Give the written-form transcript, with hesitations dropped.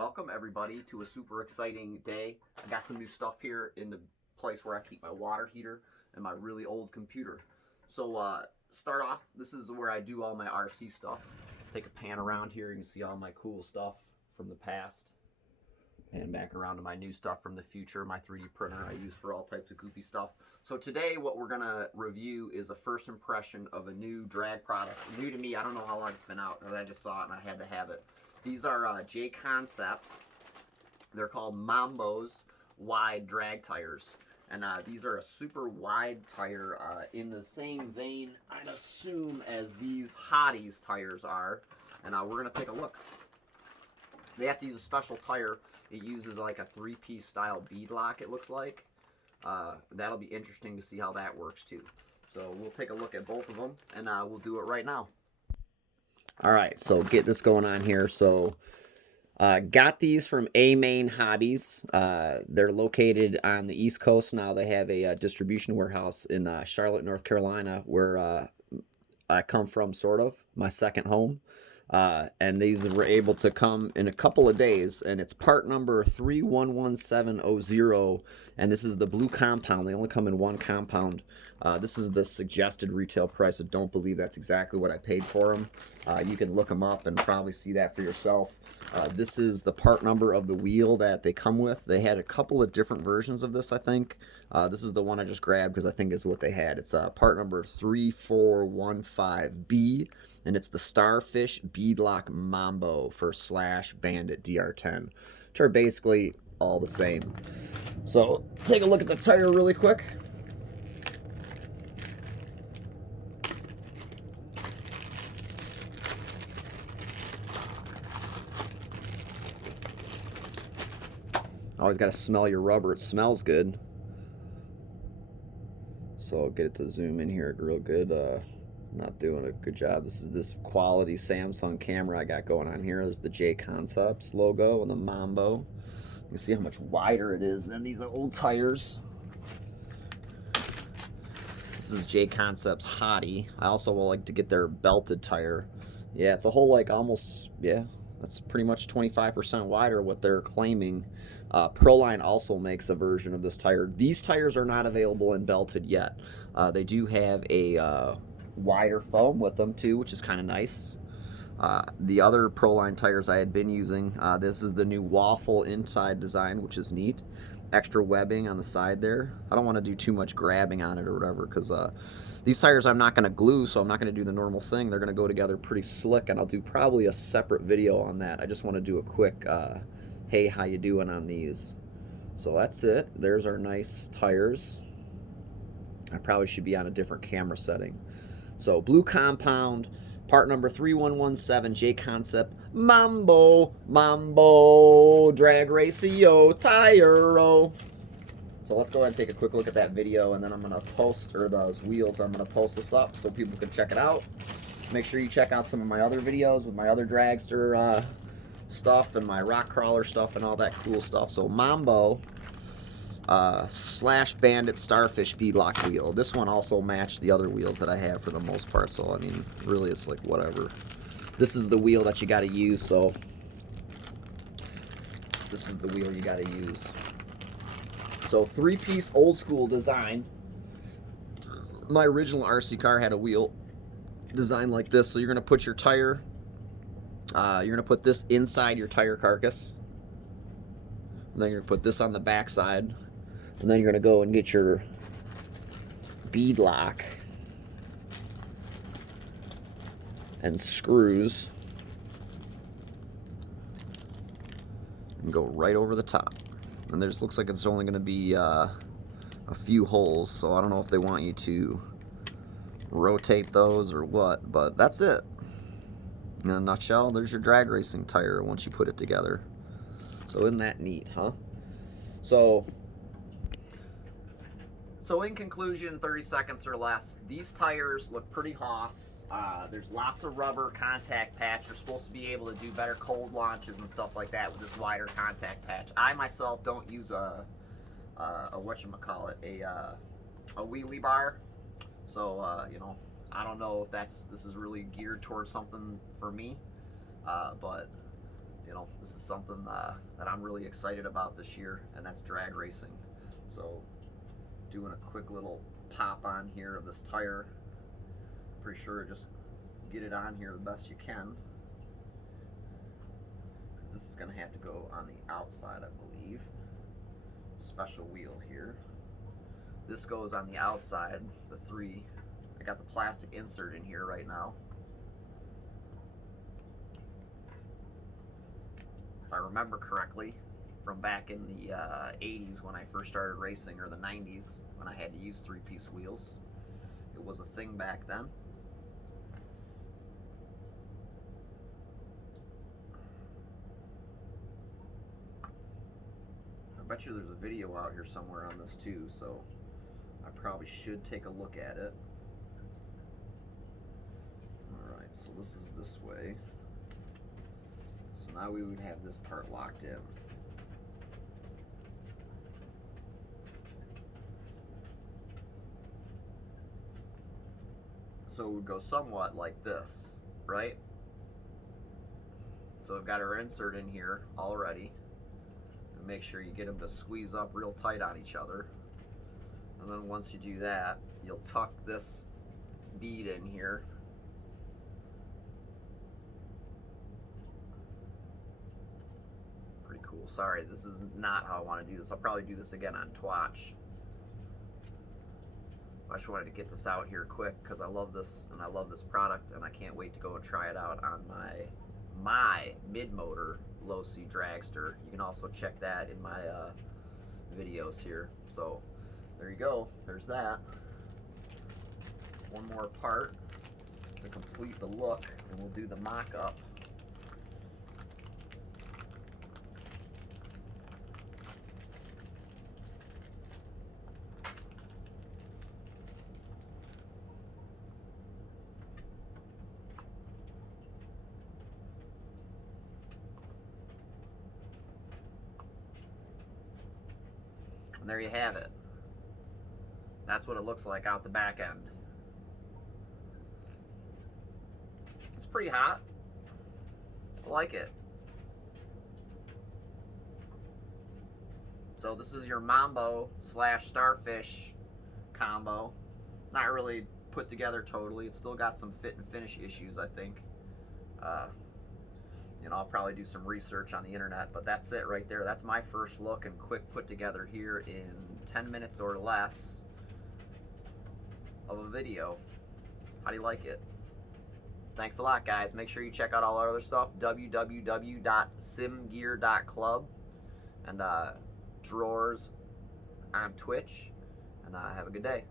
Welcome everybody to a super exciting day. I got some new stuff here in the place where I keep my water heater and my really old computer. So start off, this is where I do all my RC stuff. Take a pan around here and you can see all my cool stuff from the past. And back around to my new stuff from the future, my 3D printer I use for all types of goofy stuff. So today what we're gonna review is a first impression of a new drag product. New to me, I don't know how long it's been out, but I just saw it and I had to have it. These are J Concepts. They're called Mambo's wide drag tires. And these are a super wide tire in the same vein, I'd assume, as these Hotties tires are. And we're gonna take a look. They have to use a special tire. It uses like a three-piece style bead lock, it looks like. That'll be interesting to see how that works too. So we'll take a look at both of them and we'll do it right now. All right, so get this going on here. So got these from A Main Hobbies. They're located on the East Coast now. They have a distribution warehouse in Charlotte, North Carolina, where I come from, sort of, my second home. And these were able to come in a couple of days, and it's part number 311700, and this is the blue compound. They only come in one compound. This is the suggested retail price. I don't believe that's exactly what I paid for them. You can look them up and probably see that for yourself. This is the part number of the wheel that they come with. They had a couple of different versions of this, I think. This is the one I just grabbed because I think is what they had. It's part number 3415B, and it's the Starfish Beadlock Mambo for Slash Bandit DR10, which are basically all the same. So take a look at the tire really quick. Always got to smell your rubber. It smells good. So I'll get it to zoom in here real good. Not doing a good job. This is this quality Samsung camera I got going on here. There's the J Concepts logo and the Mambo. You can see how much wider it is than these old tires. This is J Concepts Hottie. I also will like to get their belted tire. Yeah, it's a whole like almost, yeah, that's pretty much 25% wider what they're claiming. Proline also makes a version of this tire. These tires are not available in belted yet. They do have a wider foam with them too, which is kind of nice. The other Proline tires I had been using, this is the new waffle inside design, which is neat. Extra webbing on the side there. I don't want to do too much grabbing on it or whatever, because these tires I'm not going to glue, so I'm not going to do the normal thing. They're going to go together pretty slick, and I'll do probably a separate video on that. I just want to do a quick hey, how you doing on these. So that's it. There's our nice tires. I probably should be on a different camera setting. So blue compound, part number 3117, J Concept Mambo drag ratio tire. So let's go ahead and take a quick look at that video, and then I'm gonna post, or those wheels, I'm gonna post this up so people can check it out. Make sure you check out some of my other videos with my other dragster stuff and my rock crawler stuff and all that cool stuff. So Mambo Slash Bandit Starfish beadlock wheel. This one also matched the other wheels that I have for the most part, so I mean really it's like whatever. This is the wheel that you got to use, so this is the wheel you got to use. So three-piece old school design. My original RC car had a wheel designed like this, so you're gonna put your tire, you're gonna put this inside your tire carcass, and then you're gonna put this on the back side, and then you're gonna go and get your bead lock and screws and go right over the top. And there's looks like it's only gonna be a few holes, so I don't know if they want you to rotate those or what, but that's it. In a nutshell, there's your drag racing tire once you put it together. So isn't that neat, huh? So in conclusion, 30 seconds or less, these tires look pretty hoss. There's lots of rubber contact patch. You're supposed to be able to do better cold launches and stuff like that with this wider contact patch. I myself don't use a whatchamacallit, a wheelie bar. So, you know, I don't know if this is really geared towards something for me, but this is something that I'm really excited about this year, and that's drag racing. So doing a quick little pop on here of this tire. Pretty sure just get it on here the best you can, because this is going to have to go on the outside, I believe. Special wheel here. This goes on the outside, the three. I got the plastic insert in here right now. If I remember correctly, from back in the 80s when I first started racing, or the 90s when I had to use three-piece wheels. It was a thing back then. I bet you there's a video out here somewhere on this too, so I probably should take a look at it. Alright, so this is this way. So now we would have this part locked in. So it would go somewhat like this, right? So I've got our insert in here already. And make sure you get them to squeeze up real tight on each other. And then once you do that, you'll tuck this bead in here. Pretty cool. Sorry, this is not how I want to do this. I'll probably do this again on Twatch. I just wanted to get this out here quick because I love this, and I love this product, and I can't wait to go and try it out on my mid-motor low-C dragster. You can also check that in my videos here. So there you go. There's that. One more part to complete the look, and we'll do the mock-up. And there you have it. That's what it looks like out the back end. It's pretty hot. I like it. So this is your Mambo / Starfish combo. It's not really put together totally. It's still got some fit and finish issues, I think. I'll probably do some research on the internet, but that's it right there. That's my first look and quick put together here in 10 minutes or less of a video. How do you like it? Thanks a lot, guys. Make sure you check out all our other stuff, www.simgear.club, and Drawers on Twitch, and have a good day.